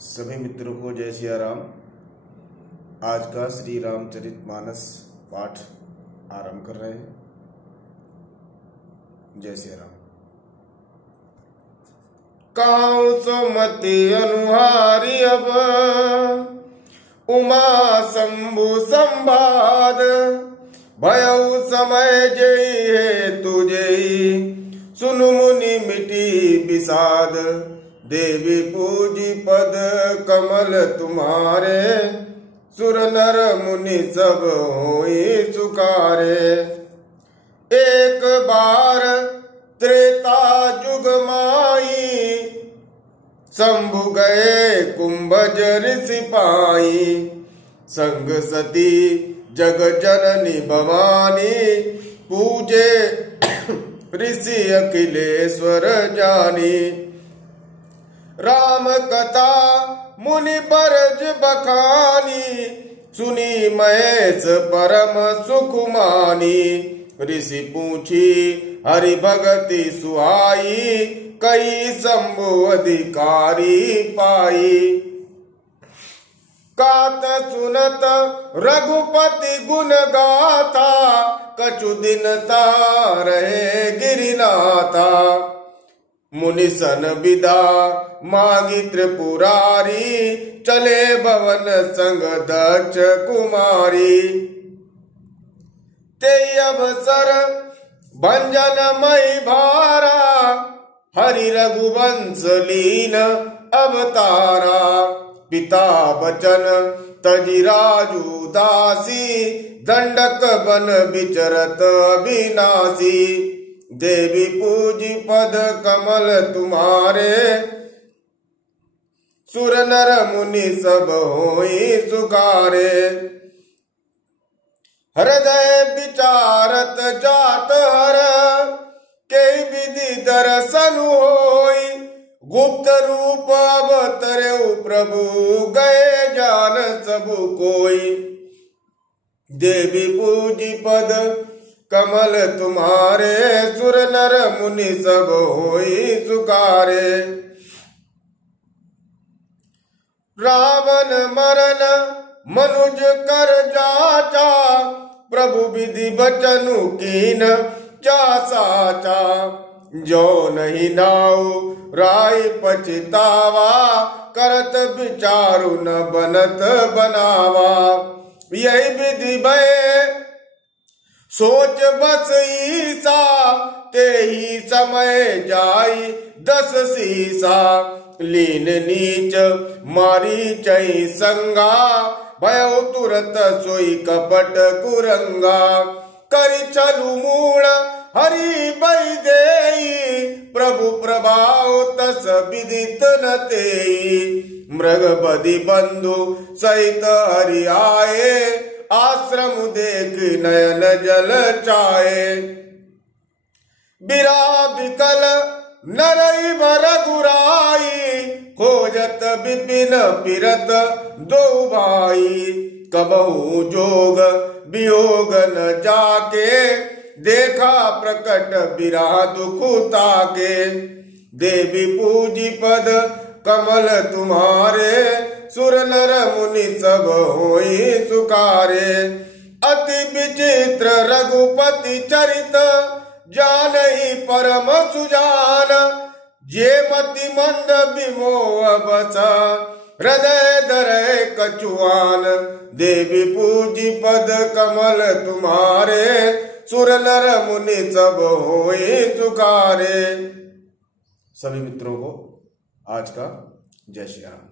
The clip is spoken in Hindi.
सभी मित्रों को जय सिया राम। आज का श्री रामचरितमानस पाठ आरंभ कर रहे हैं। जय सिया राम। काऊ सुमति अनुहारी अब उमा शंभु संवाद भयउ समय जय है तुझे सुनु मुनि मिटी विषाद देवी पूजी पद कमल तुम्हारे सुर नर मुनि सब होई सुकारे। एक बार त्रेता जुग माई शंभु गए कुंभज ऋषि पाई संग सती जग जननी भवानी पूजे ऋषि अखिलेश्वर जानी। राम कथा मुनि बरज बखानी सुनी महेश परम सुख मानी। ऋषि पूछी हरि भगति सुहाई कई शंभु अधिकारी पाई। कात सुनत रघुपति गुण गाथा कछु दिन रहे गिरिनाथा। मुनि सन विदा मांगी त्रिपुरारी चले भवन संग दक्ष कुमारी। ते अवसर भंजन मई भारा हरि रघुवंश लीन अवतारा। पिता बचन तजि राजू दासी दंडक बन विचरत अविनाशी। देवी पूजी पद कमल तुम्हारे सुर नर मुनि सब होई सुकारे। हृदय विचारत जात हर के विधि दर्शन होई। गुप्त रूप अवतरऊ प्रभु गए जान सबु कोई। देवी पूजी पद कमल तुम्हारे सुर नर मुनि सब होई सुकारे। रावण मरन मनुज कर जाचा प्रभु विधि बचनु कीन जा साचा। जो नहीं नाउ राय पछतावा करत विचारु न बनत बनावा। यही विधि भय सोच बस ईसा ते ही समय जाई 10 सीसा। लीन नीच मारी चई संगा भयो तुरत सोई कपट कुरंगा। करि चलु मूण हरि बई देई प्रभु प्रभाव तस विदित न तेई। मृग बदि बंधु सहित हरि आए आश्रम देख नयन जल चाहे। बिरा बिकल नरई भर गुराई खोजत विपिन पिरत दो भाई। कबहु जोग वियोग न जाके देखा प्रकट बिरा दुख ताके। देवी पूजी पद कमल तुम्हारे सुर नर मुनि सब होई सुकारे। अति विचित्र रघुपति चरित जानहि परम सुजान। जे मति मंद विमोह बस हृदय धरे कछुआन। देवी पूजी पद कमल तुम्हारे सुर नर मुनि सब होई सुकारे। सभी मित्रों को आज का जय श्री राम।